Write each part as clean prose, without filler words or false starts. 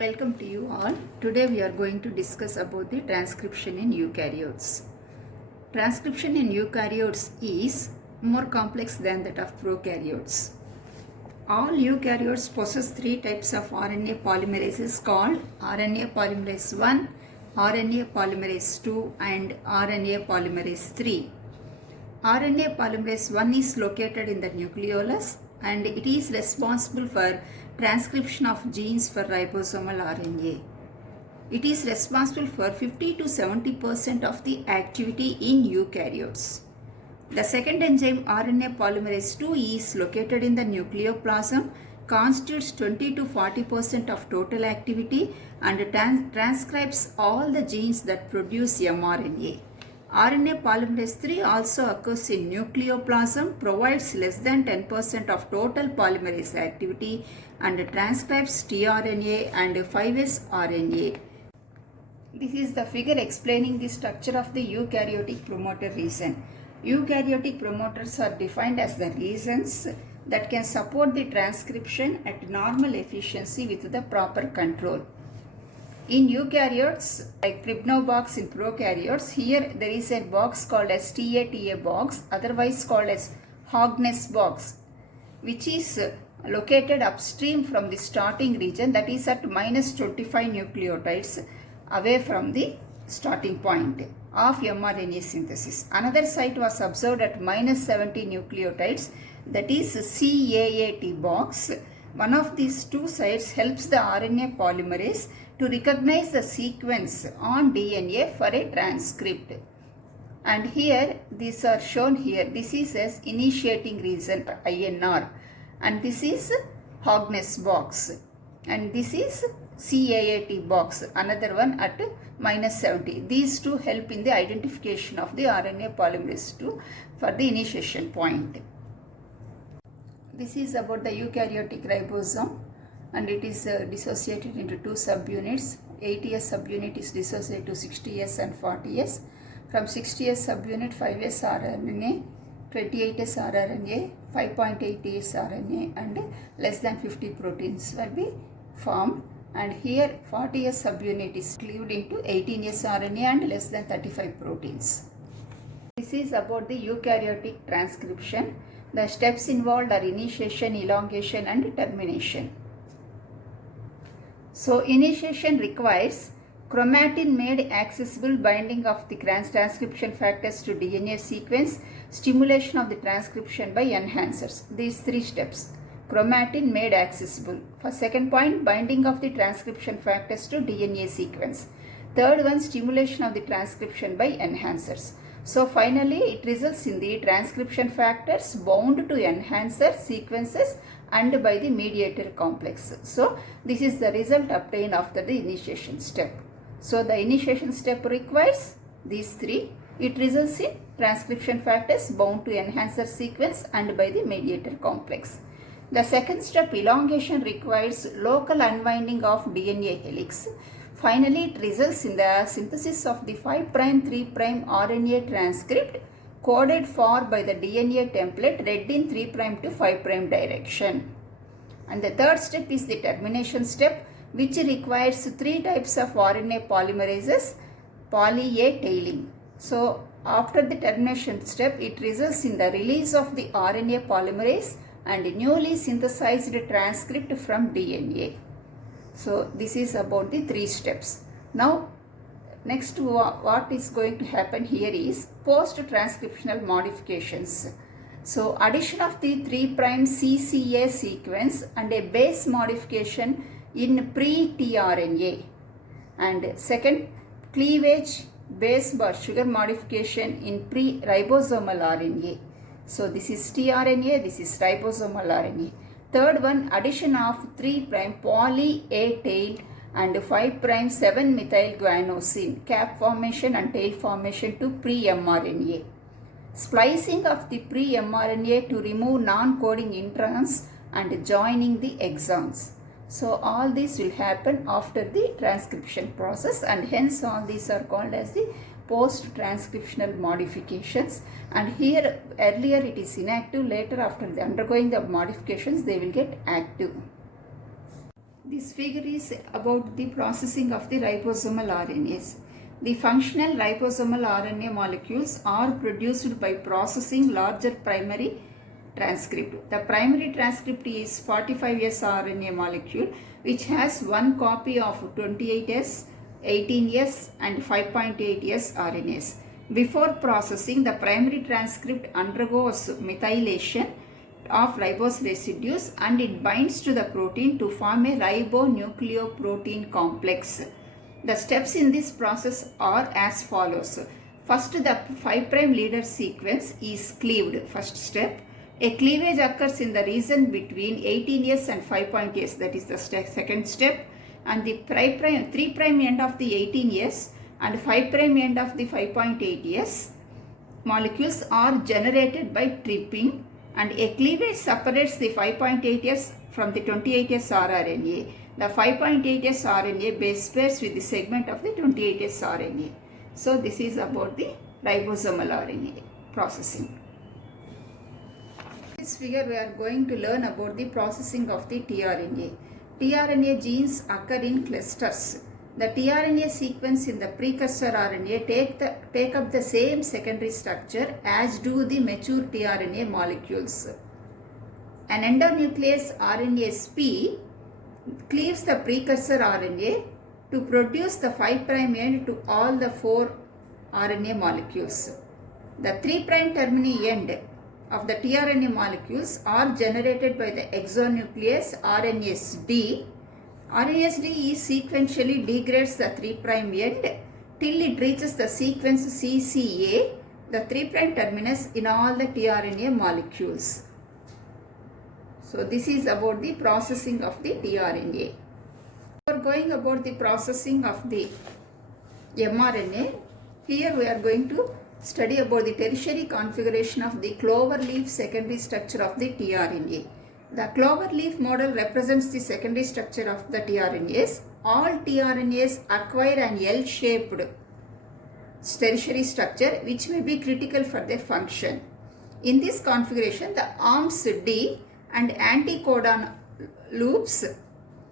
Welcome to you all. Today we are going to discuss about the transcription in eukaryotes. Transcription in eukaryotes is more complex than that of prokaryotes. All eukaryotes possess three types of RNA polymerases called RNA polymerase 1, RNA polymerase 2 and RNA polymerase 3. RNA polymerase 1 is located in the nucleolus and it is responsible for transcription of genes for ribosomal RNA. It is responsible for 50 to 70% of the activity in eukaryotes. The second enzyme RNA polymerase 2 is located in the nucleoplasm, constitutes 20 to 40% of total activity and transcribes all the genes that produce mRNA. RNA polymerase 3 also occurs in nucleoplasm, provides less than 10% of total polymerase activity and transcribes tRNA and 5S RNA. This is the figure explaining the structure of the eukaryotic promoter region. Eukaryotic promoters are defined as the regions that can support the transcription at normal efficiency with the proper control. In eukaryotes, like Cribnow box in prokaryotes, here there is a box called as TATA box, otherwise called as Hogness box, which is located upstream from the starting region, that is at minus 25 nucleotides away from the starting point of mRNA synthesis. Another site was observed at minus 70 nucleotides, that is CAAT box. One of these two sites helps the RNA polymerase to recognize the sequence on DNA for a transcript. And here, these are shown here. This is as initiating region INR. And this is Hogness box. And this is CAAT box, another one at minus 70. These two help in the identification of the RNA polymerase 2 for the initiation point. This is about the eukaryotic ribosome and it is dissociated into two subunits. 80S subunit is dissociated to 60S and 40S. From 60S subunit 5S rRNA, 28S rRNA, 5.8S rRNA and less than 50 proteins will be formed. And here 40S subunit is cleaved into 18S RNA and less than 35 proteins. This is about the eukaryotic transcription. The steps involved are initiation, elongation and termination. So initiation requires chromatin made accessible binding of the transcription factors to DNA sequence, stimulation of the transcription by enhancers. These three steps. Chromatin made accessible. For second point, binding of the transcription factors to DNA sequence. Third one, stimulation of the transcription by enhancers. So finally, it results in the transcription factors bound to enhancer sequences and by the mediator complex. So this is the result obtained after the initiation step. So the initiation step requires these three. It results in transcription factors bound to enhancer sequence and by the mediator complex. The second step, elongation, requires local unwinding of DNA helix. Finally, it results in the synthesis of the 5' 3' RNA transcript coded for by the DNA template read in 3' to 5' direction. And the third step is the termination step, which requires three types of RNA polymerases, poly A tailing. So, after the termination step, it results in the release of the RNA polymerase and newly synthesized transcript from DNA. So this is about the three steps. Now next what is going to happen here is post-transcriptional modifications. So addition of the 3' CCA sequence and a base modification in pre-tRNA. And second, cleavage base bar sugar modification in pre-ribosomal RNA. So this is tRNA, this is ribosomal RNA. Third one, addition of 3' poly A tail and 5' 7-methylguanosine cap formation and tail formation to pre-mRNA. Splicing of the pre-mRNA to remove non-coding introns and joining the exons. So all this will happen after the transcription process and hence all these are called as the post-transcriptional modifications. And here earlier it is inactive, later after undergoing the modifications they will get active. This figure is about the processing of the ribosomal RNAs. The functional ribosomal RNA molecules are produced by processing larger primary transcript. The primary transcript is 45S RNA molecule which has one copy of 28S, 18S and 5.8S RNAs. Before processing, the primary transcript undergoes methylation of ribose residues and it binds to the protein to form a ribonucleoprotein complex. The steps in this process are as follows. First, the 5' leader sequence is cleaved. First step. A cleavage occurs in the region between 18S and 5.S, that is the second step, and the 3' end of the 18S and 5' end of the 5.8S molecules are generated by tripping, and a cleavage separates the 5.8S from the 28S rRNA. The 5.8S RNA base pairs with the segment of the 28S RNA. So this is about the ribosomal RNA processing. In this figure we are going to learn about the processing of the tRNA. tRNA genes occur in clusters. The tRNA sequence in the precursor RNA take up the same secondary structure as do the mature tRNA molecules. An endonuclease RNase P cleaves the precursor RNA to produce the 5' end to all the 4 RNA molecules. The 3' termini end of the tRNA molecules are generated by the exonuclease RNase D. RNase D sequentially degrades the 3' end till it reaches the sequence CCA, the 3' terminus in all the tRNA molecules. So this is about the processing of the tRNA. We are going about the processing of the mRNA. Here we are going to study about the tertiary configuration of the clover leaf secondary structure of the tRNA. The clover leaf model represents the secondary structure of the tRNAs. All tRNAs acquire an L-shaped tertiary structure which may be critical for their function. In this configuration, the arms D and anticodon loops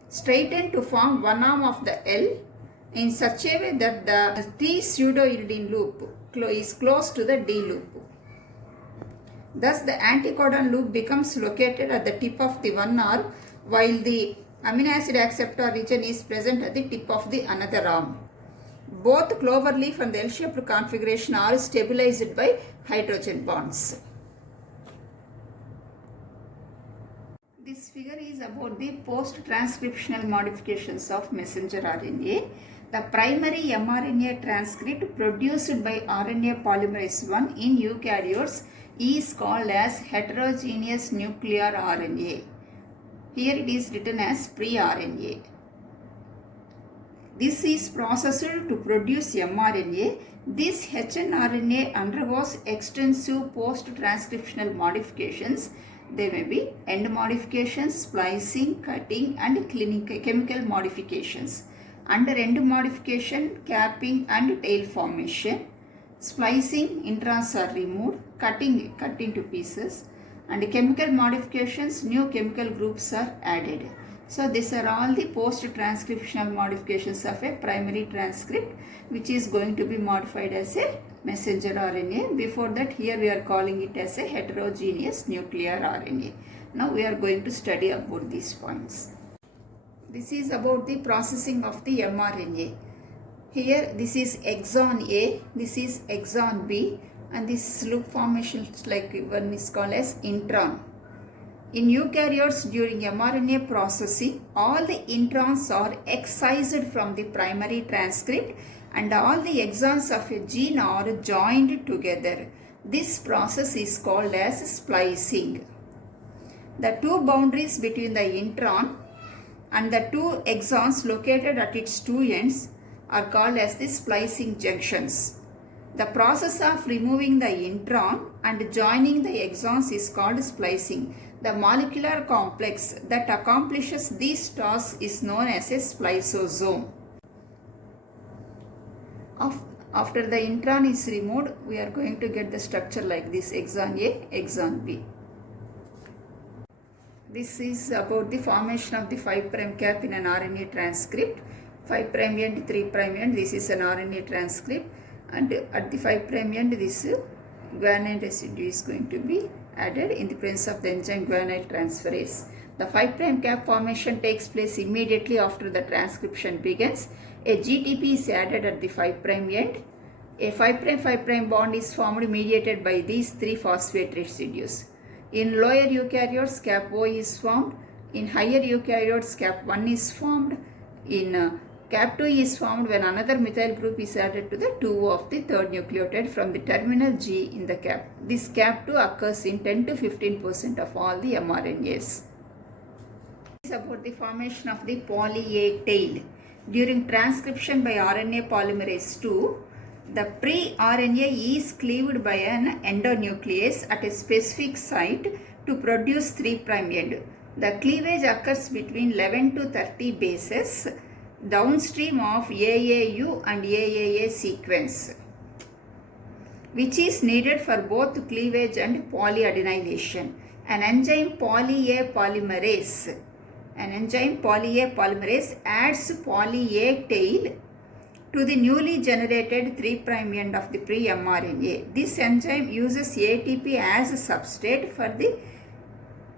straighten to form one arm of the L in such a way that the T pseudoiridine loop is close to the D loop. Thus, the anticodon loop becomes located at the tip of the one arm while the amino acid acceptor region is present at the tip of the another arm. Both clover leaf and the L-shaped configuration are stabilized by hydrogen bonds. This figure is about the post-transcriptional modifications of messenger RNA. The primary mRNA transcript produced by RNA polymerase I in eukaryotes is called as heterogeneous nuclear RNA. Here it is written as pre-RNA. This is processed to produce mRNA. This HNRNA undergoes extensive post-transcriptional modifications. They may be end modifications, splicing, cutting and chemical modifications. Under end modification, capping and tail formation. Splicing, introns are removed, cutting cut into pieces, and chemical modifications, new chemical groups are added. So these are all the post-transcriptional modifications of a primary transcript which is going to be modified as a messenger RNA. Before that, here we are calling it as a heterogeneous nuclear RNA. Now we are going to study about these points. This is about the processing of the mRNA. Here this is exon A, this is exon B, and this loop formation like one is called as intron. In eukaryotes, during mRNA processing, all the introns are excised from the primary transcript and all the exons of a gene are joined together. This process is called as splicing. The two boundaries between the intron and the two exons located at its two ends are called as the splicing junctions. The process of removing the intron and joining the exons is called splicing. The molecular complex that accomplishes these tasks is known as a spliceosome. After the intron is removed, we are going to get the structure like this: exon A, exon B. This is about the formation of the 5' cap in an RNA transcript. 5' end, 3' end, this is an RNA transcript, and at the 5' end this guanine residue is going to be added in the presence of the enzyme guanyl transferase. The 5' cap formation takes place immediately after the transcription begins. A GTP is added at the 5' end. A 5' bond is formed mediated by these 3 phosphate residues. In lower eukaryotes, cap O is formed. In higher eukaryotes, cap 1 is formed. In cap 2 is formed when another methyl group is added to the 2 of the third nucleotide from the terminal G in the cap. This cap 2 occurs in 10 to 15% of all the mRNAs. This is about the formation of the poly A tail. During transcription by RNA polymerase II, the pre-RNA is cleaved by an endonuclease at a specific site to produce 3' end. The cleavage occurs between 11 to 30 bases downstream of AAU and AAA sequence, which is needed for both cleavage and polyadenylation. An enzyme poly A polymerase adds poly A tail to the newly generated 3' end of the pre-mRNA. This enzyme uses ATP as a substrate for the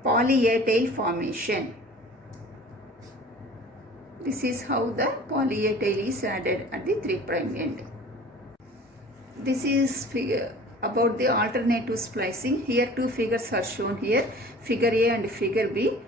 poly A tail formation. This is how the poly A tail is added at the 3' end. This is about the alternative splicing. Here 2 figures are shown here, figure A and figure B.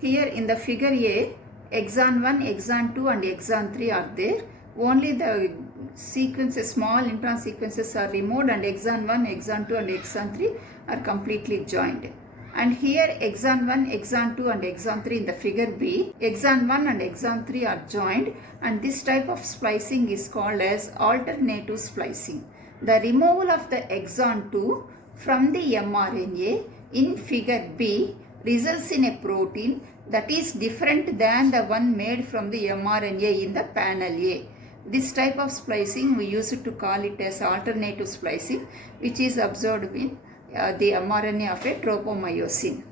Here in the figure A, exon 1, exon 2 and exon 3 are there. Only the sequences, small intron sequences are removed, and exon 1, exon 2 and exon 3 are completely joined. And here exon 1, exon 2 and exon 3 in the figure B, exon 1 and exon 3 are joined, and this type of splicing is called as alternative splicing. The removal of the exon 2 from the mRNA in figure B results in a protein that is different than the one made from the mRNA in the panel A. This type of splicing we used to call it as alternative splicing, which is observed in the mRNA of a tropomyosin.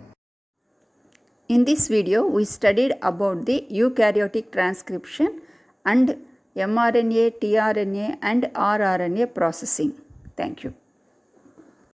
In this video, we studied about the eukaryotic transcription and mRNA, tRNA and rRNA processing. Thank you.